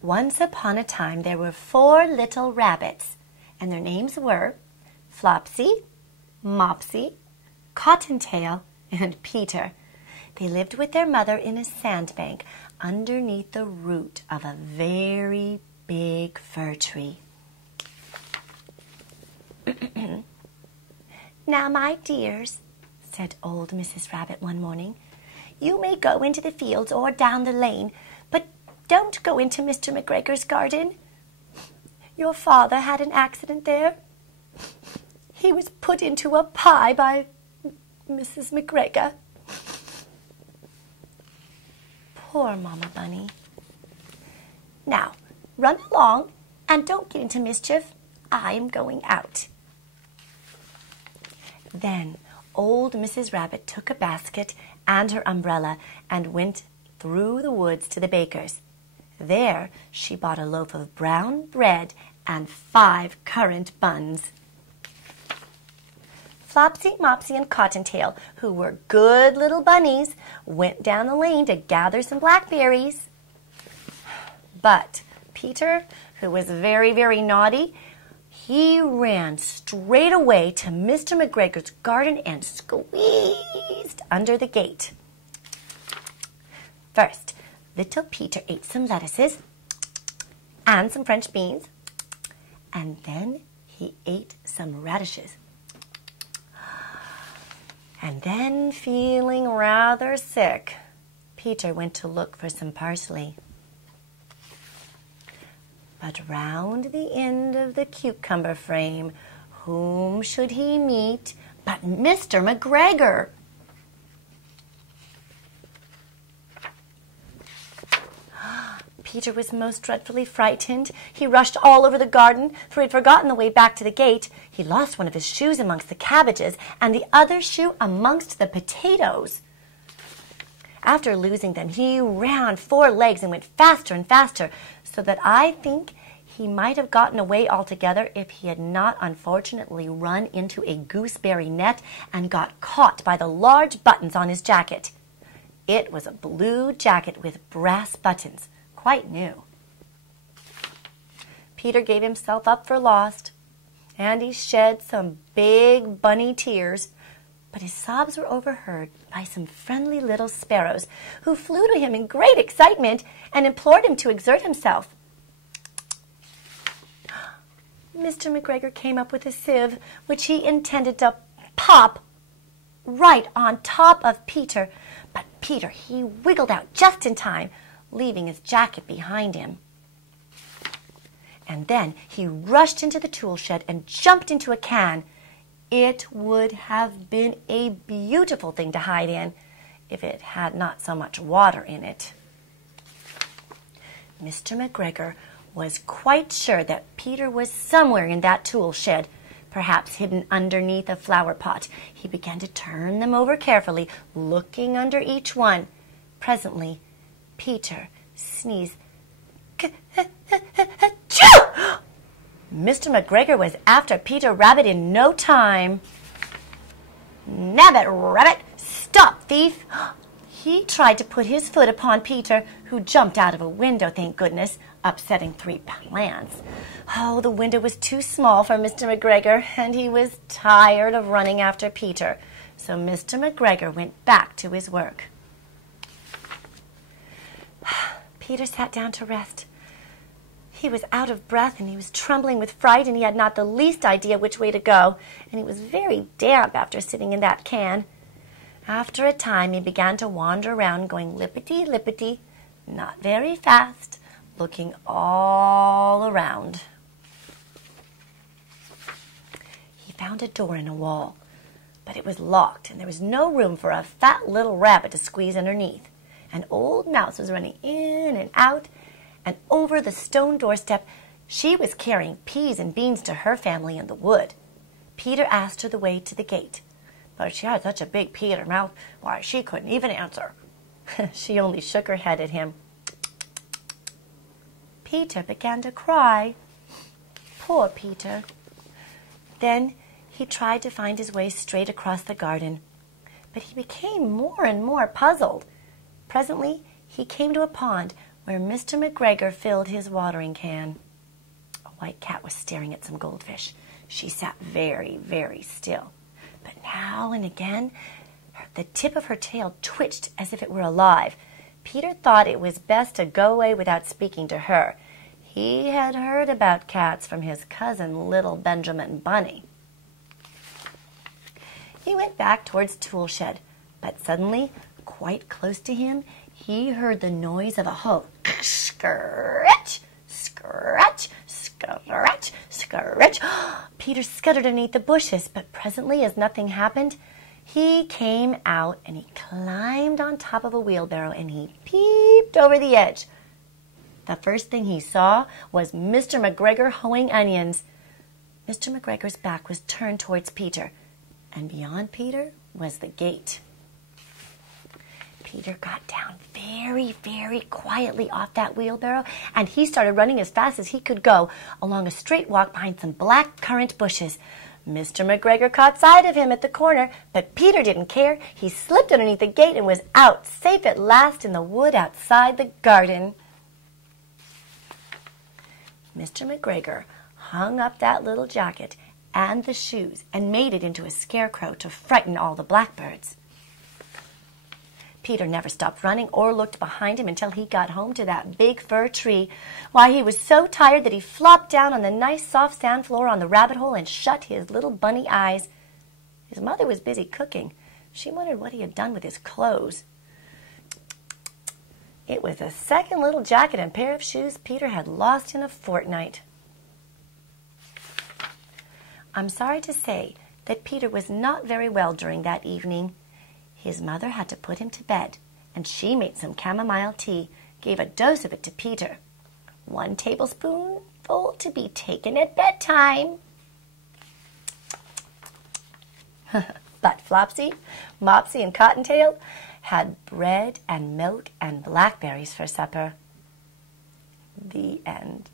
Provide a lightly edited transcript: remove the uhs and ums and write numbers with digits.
Once upon a time there were 4 little rabbits, and their names were Flopsy, Mopsy, Cottontail, and Peter. They lived with their mother in a sandbank underneath the root of a very big fir tree. "Now, my dears," said old Mrs. Rabbit one morning, "you may go into the fields or down the lane, but don't go into Mr. McGregor's garden. Your father had an accident there. He was put into a pie by Mrs. McGregor." Poor Mama Bunny. "Now, run along and don't get into mischief. I am going out." Then old Mrs. Rabbit took a basket and her umbrella and went through the woods to the baker's. There she bought a loaf of brown bread and 5 currant buns. Flopsy, Mopsy, and Cottontail, who were good little bunnies, went down the lane to gather some blackberries. But Peter, who was very, very naughty, he ran straight away to Mr. McGregor's garden and squeezed under the gate. First, little Peter ate some lettuces and some French beans, and then he ate some radishes. And then, feeling rather sick, Peter went to look for some parsley. But round the end of the cucumber frame, whom should he meet but Mr. McGregor? Peter was most dreadfully frightened. He rushed all over the garden, for he had forgotten the way back to the gate. He lost one of his shoes amongst the cabbages, and the other shoe amongst the potatoes. After losing them, he ran on 4 legs and went faster and faster, so that I think he might have gotten away altogether if he had not unfortunately run into a gooseberry net and got caught by the large buttons on his jacket. It was a blue jacket with brass buttons, quite new. Peter gave himself up for lost, and he shed some big bunny tears, but his sobs were overheard by some friendly little sparrows who flew to him in great excitement and implored him to exert himself. Mr. McGregor came up with a sieve, which he intended to pop right on top of Peter, but Peter, he wiggled out just in time, leaving his jacket behind him. And then he rushed into the tool shed and jumped into a can. It would have been a beautiful thing to hide in if it had not so much water in it. Mr. McGregor was quite sure that Peter was somewhere in that tool shed, perhaps hidden underneath a flower pot. He began to turn them over carefully, looking under each one. Presently, Peter sneezed. Mr. McGregor was after Peter Rabbit in no time. "Nabbit, Rabbit! Stop, thief!" He tried to put his foot upon Peter, who jumped out of a window, thank goodness, upsetting 3 plants. Oh, the window was too small for Mr. McGregor, and he was tired of running after Peter. So Mr. McGregor went back to his work. Peter sat down to rest. He was out of breath, and he was trembling with fright, and he had not the least idea which way to go, and he was very damp after sitting in that can. After a time, he began to wander around, going lippity-lippity, not very fast, looking all around. He found a door in a wall, but it was locked, and there was no room for a fat little rabbit to squeeze underneath. An old mouse was running in and out, and over the stone doorstep she was carrying peas and beans to her family in the wood. Peter asked her the way to the gate, but she had such a big pea in her mouth, why, she couldn't even answer. She only shook her head at him. Peter began to cry. Poor Peter. Then he tried to find his way straight across the garden, but he became more and more puzzled. Presently he came to a pond where Mr. McGregor filled his watering can. A white cat was staring at some goldfish. She sat very, very still. But now and again, the tip of her tail twitched as if it were alive. Peter thought it was best to go away without speaking to her. He had heard about cats from his cousin, little Benjamin Bunny. He went back towards Tool Shed, but suddenly, quite close to him, he heard the noise of a hoe. Scratch, scratch, scratch, scratch. Peter scuttered underneath the bushes, but presently, as nothing happened, he came out and he climbed on top of a wheelbarrow and he peeped over the edge. The first thing he saw was Mr. McGregor hoeing onions. Mr. McGregor's back was turned towards Peter, and beyond Peter was the gate. Peter got down very, very quietly off that wheelbarrow, and he started running as fast as he could go along a straight walk behind some black currant bushes. Mr. McGregor caught sight of him at the corner, but Peter didn't care. He slipped underneath the gate and was out, safe at last in the wood outside the garden. Mr. McGregor hung up that little jacket and the shoes and made it into a scarecrow to frighten all the blackbirds. Peter never stopped running or looked behind him until he got home to that big fir tree. Why, he was so tired that he flopped down on the nice soft sand floor on the rabbit hole and shut his little bunny eyes. His mother was busy cooking. She wondered what he had done with his clothes. It was the second little jacket and pair of shoes Peter had lost in a fortnight. I'm sorry to say that Peter was not very well during that evening. His mother had to put him to bed, and she made some chamomile tea, gave a dose of it to Peter. 1 tablespoonful to be taken at bedtime. But Flopsy, Mopsy, and Cottontail had bread and milk and blackberries for supper. The end.